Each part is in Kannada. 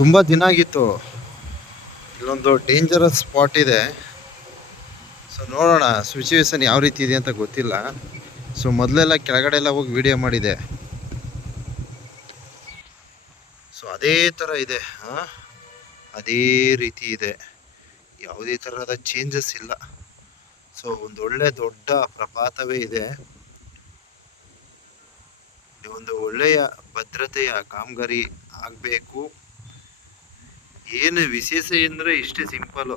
ತುಂಬ ದಿನ ಆಗಿತ್ತು. ಇಲ್ಲೊಂದು ಡೇಂಜರಸ್ ಸ್ಪಾಟ್ ಇದೆ. ಸೊ ನೋಡೋಣ ಸಿಚುವೇಶನ್ ಯಾವ ರೀತಿ ಇದೆ ಅಂತ ಗೊತ್ತಿಲ್ಲ. ಸೊ ಮೊದಲೆಲ್ಲ ಕೆಳಗಡೆ ಎಲ್ಲ ಹೋಗಿ ವಿಡಿಯೋ ಮಾಡಿದೆ. ಸೊ ಅದೇ ಥರ ಇದೆ ಅದೇ ರೀತಿ ಇದೆ. ಯಾವುದೇ ಥರದ ಚೇಂಜಸ್ ಇಲ್ಲ. ಸೊ ಒಂದು ಒಳ್ಳೆ ದೊಡ್ಡ ಪ್ರಪಾತವೇ ಇದೆ. ಒಂದು ಒಳ್ಳೆಯ ಭದ್ರತೆಯ ಕಾಮಗಾರಿ ಆಗಬೇಕು. ಏನು ವಿಶೇಷ ಅಂದರೆ ಇಷ್ಟೇ ಸಿಂಪಲ್ಲು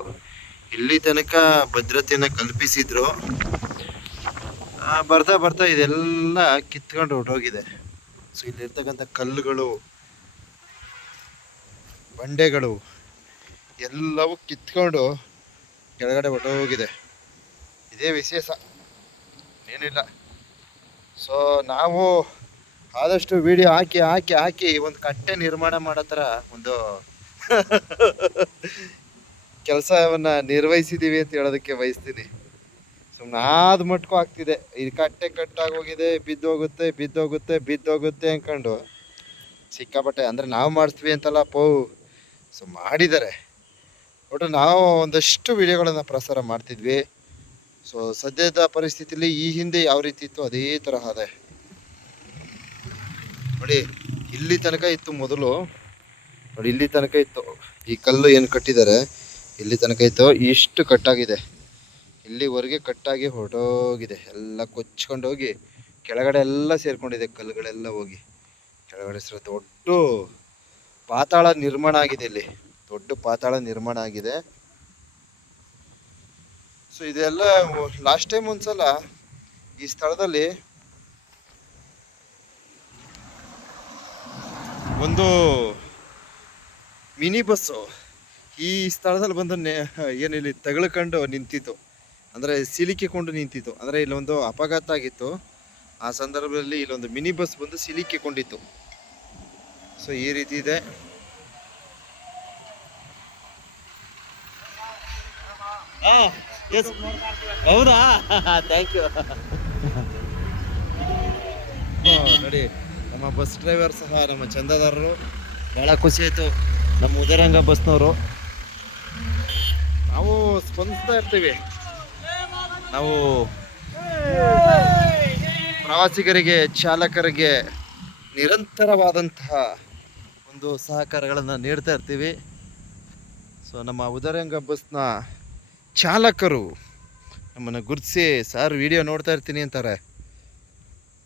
ಇಲ್ಲಿ ತನಕ ಭದ್ರತೆಯನ್ನು ಕಲ್ಪಿಸಿದ್ರು. ಬರ್ತಾ ಬರ್ತಾ ಇದೆಲ್ಲ ಕಿತ್ಕೊಂಡು ಹೊರಟೋಗಿದೆ. ಸೊ ಇಲ್ಲಿರ್ತಕ್ಕಂಥ ಕಲ್ಲುಗಳು, ಬಂಡೆಗಳು ಎಲ್ಲವೂ ಕಿತ್ಕೊಂಡು ಕೆಳಗಡೆ ಹೊರಟೋಗಿದೆ. ಇದೇ ವಿಶೇಷ. ಏನಿಲ್ಲ. ಸೊ ನಾವು ಆದಷ್ಟು ವಿಡಿಯೋ ಹಾಕಿ ಹಾಕಿ ಹಾಕಿ ಒಂದು ಕಟ್ಟೆ ನಿರ್ಮಾಣ ಮಾಡೋ ಥರ ಒಂದು ಕೆಲಸವನ್ನ ನಿರ್ವಹಿಸಿದ್ದೀವಿ ಅಂತ ಹೇಳೋದಕ್ಕೆ ಬಯಸ್ತೀನಿ. ಸುಮ್ಮನೆ ಆದ ಮಟ್ಕು ಆಗ್ತಿದೆ. ಇದು ಕಟ್ಟೆ ಕಟ್ಟಾಗೋಗಿದೆ, ಬಿದ್ದೋಗುತ್ತೆ ಬಿದ್ದೋಗುತ್ತೆ ಬಿದ್ದೋಗುತ್ತೆ ಅಂದ್ಕೊಂಡು ಸಿಕ್ಕಾಪಟ್ಟೆ ಅಂದರೆ ನಾವು ಮಾಡಿಸ್ತೀವಿ ಅಂತಲ್ಲ, ಪೋ. ಸೊ ಮಾಡಿದ್ದಾರೆ. ಒಟ್ಟು ನಾವು ಒಂದಷ್ಟು ವಿಡಿಯೋಗಳನ್ನು ಪ್ರಸಾರ ಮಾಡ್ತಿದ್ವಿ. ಸೊ ಸದ್ಯದ ಪರಿಸ್ಥಿತಿಲಿ ಈ ಹಿಂದೆ ಯಾವ ರೀತಿ ಇತ್ತು ಅದೇ ತರಹ ಅದೇ. ನೋಡಿ, ಇಲ್ಲಿ ತನಕ ಇತ್ತು ಮೊದಲು ನೋಡಿ, ಇಲ್ಲಿ ತನಕ ಇತ್ತು. ಈ ಕಲ್ಲು ಏನು ಕಟ್ಟಿದ್ದಾರೆ? ಇಲ್ಲಿ ತನಕ ಇತ್ತು. ಇಷ್ಟು ಕಟ್ಟಾಗಿದೆ. ಇಲ್ಲಿವರೆಗೆ ಕಟ್ಟಾಗಿ ಹೊರಟೋಗಿದೆ. ಎಲ್ಲ ಕೊಚ್ಕೊಂಡು ಹೋಗಿ ಕೆಳಗಡೆ ಎಲ್ಲ ಸೇರ್ಕೊಂಡಿದೆ ಕಲ್ಲುಗಳೆಲ್ಲ ಹೋಗಿ. ಕೆಳಗಡೆ ಸರ, ದೊಡ್ಡ ಪಾತಾಳ ನಿರ್ಮಾಣ ಆಗಿದೆ ಇಲ್ಲಿ. ದೊಡ್ಡ ಪಾತಾಳ ನಿರ್ಮಾಣ ಆಗಿದೆ. ಸೊ ಇದೆಲ್ಲ ಲಾಸ್ಟ್ ಟೈಮ್ ಒಂದ್ಸಲ ಈ ಸ್ಥಳದಲ್ಲಿ ಒಂದು ಮಿನಿ ಬಸ್ಸು. ಈ ಸ್ಥಳದಲ್ಲಿ ಬಂದು ನೆ ಏನಿಲ್ಲಿ ತಗಳ್ಕೊಂಡು ನಿಂತಿತ್ತು. ಅಂದರೆ ಸಿಲುಕಿಕೊಂಡು ನಿಂತಿತ್ತು. ಅಂದರೆ ಇಲ್ಲೊಂದು ಅಪಘಾತ ಆಗಿತ್ತು. ಆ ಸಂದರ್ಭದಲ್ಲಿ ಇಲ್ಲೊಂದು ಮಿನಿ ಬಸ್ ಬಂದು ಸಿಲುಕಿಕೊಂಡಿತ್ತು. ಸೊ ಈ ರೀತಿ ಇದೆ. ಹೌದಾ? ಥ್ಯಾಂಕ್ ಯು ನೋಡಿ ನಮ್ಮ ಬಸ್ ಡ್ರೈವರ್ ಸಹ ನಮ್ಮ ಚಂದದಾರರು. ಭಾಳ ಖುಷಿ ಆಯಿತು. ನಮ್ಮ ಉದಯರಂಗ ಬಸ್ನವರು. ನಾವು ಸ್ಪಂದಿಸ್ತಾ ಇರ್ತೀವಿ. ನಾವು ಪ್ರವಾಸಿಗರಿಗೆ, ಚಾಲಕರಿಗೆ ನಿರಂತರವಾದಂತಹ ಒಂದು ಸಹಕಾರಗಳನ್ನು ನೀಡ್ತಾ ಇರ್ತೀವಿ. ಸೊ ನಮ್ಮ ಉದಯರಂಗ ಬಸ್ನ ಚಾಲಕರು ನಮ್ಮನ್ನು ಗುರುತಿಸಿ, ಸರ್, ವಿಡಿಯೋ ನೋಡ್ತಾ ಇರ್ತೀನಿ ಅಂತಾರೆ.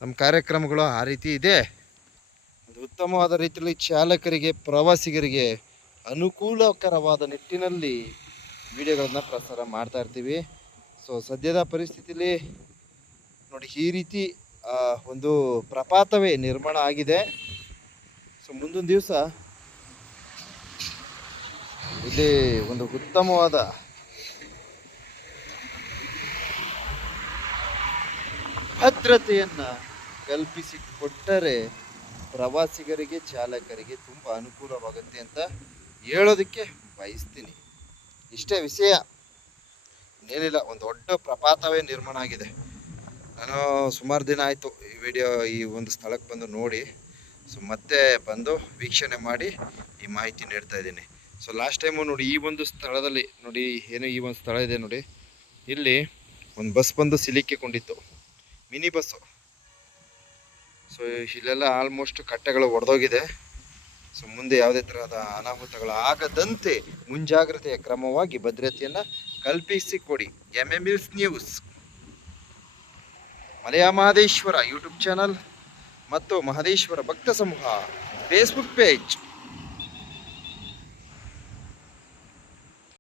ನಮ್ಮ ಕಾರ್ಯಕ್ರಮಗಳು ಆ ರೀತಿ ಇದೆ. ಉತ್ತಮವಾದ ರೀತಿಯಲ್ಲಿ ಚಾಲಕರಿಗೆ, ಪ್ರವಾಸಿಗರಿಗೆ ಅನುಕೂಲಕರವಾದ ನಿಟ್ಟಿನಲ್ಲಿ ವಿಡಿಯೋಗಳನ್ನು ಪ್ರಸಾರ ಮಾಡ್ತಾ ಇರ್ತೀವಿ. ಸೊ ಸದ್ಯದ ಪರಿಸ್ಥಿತಿಲಿ ನೋಡಿ, ಈ ರೀತಿ ಒಂದು ಪ್ರಪಾತವೇ ನಿರ್ಮಾಣ ಆಗಿದೆ. ಸೊ ಮುಂದೊಂದು ದಿವಸ ಇಲ್ಲಿ ಒಂದು ಉತ್ತಮವಾದ ಭದ್ರತೆಯನ್ನು ಕಲ್ಪಿಸಿಕೊಟ್ಟರೆ ಪ್ರವಾಸಿಗರಿಗೆ, ಚಾಲಕರಿಗೆ ತುಂಬ ಅನುಕೂಲವಾಗುತ್ತೆ ಅಂತ ಹೇಳೋದಕ್ಕೆ ಬಯಸ್ತೀನಿ. ಇಷ್ಟೇ ವಿಷಯ. ಏನಿಲ್ಲ ಒಂದು ದೊಡ್ಡ ಪ್ರಪಾತವೇ ನಿರ್ಮಾಣ ಆಗಿದೆ. ನಾನು ಸುಮಾರು ದಿನ ಆಯಿತು ಈ ವಿಡಿಯೋ, ಈ ಒಂದು ಸ್ಥಳಕ್ಕೆ ಬಂದು ನೋಡಿ. ಸೊ ಮತ್ತೆ ಬಂದು ವೀಕ್ಷಣೆ ಮಾಡಿ ಈ ಮಾಹಿತಿ ನೀಡ್ತಾ ಇದ್ದೀನಿ. ಸೊ ಲಾಸ್ಟ್ ಟೈಮು ನೋಡಿ ಈ ಒಂದು ಸ್ಥಳದಲ್ಲಿ, ನೋಡಿ ಏನು ಈ ಒಂದು ಸ್ಥಳ ಇದೆ ನೋಡಿ. ಇಲ್ಲಿ ಒಂದು ಬಸ್ ಬಂದು ಸಿಲುಕಿಕೊಂಡಿತ್ತು ಮಿನಿ ಬಸ್ಸು. ಸೊ ಇಲ್ಲೆಲ್ಲ ಆಲ್ಮೋಸ್ಟ್ ಕಟ್ಟೆಗಳು ಒಡೆದೋಗಿದೆ. ಸೊ ಮುಂದೆ ಯಾವುದೇ ತರಹದ ಅನಾಹುತಗಳು ಆಗದಂತೆ ಮುಂಜಾಗ್ರತೆಯ ಕ್ರಮವಾಗಿ ಭದ್ರತೆಯನ್ನು ಕಲ್ಪಿಸಿಕೊಡಿ. M M hills news Malaya Mahadeshwara YouTube channel ಮತ್ತು ಮಹದೇಶ್ವರ ಭಕ್ತ ಸಮೂಹ ಫೇಸ್ಬುಕ್ ಪೇಜ್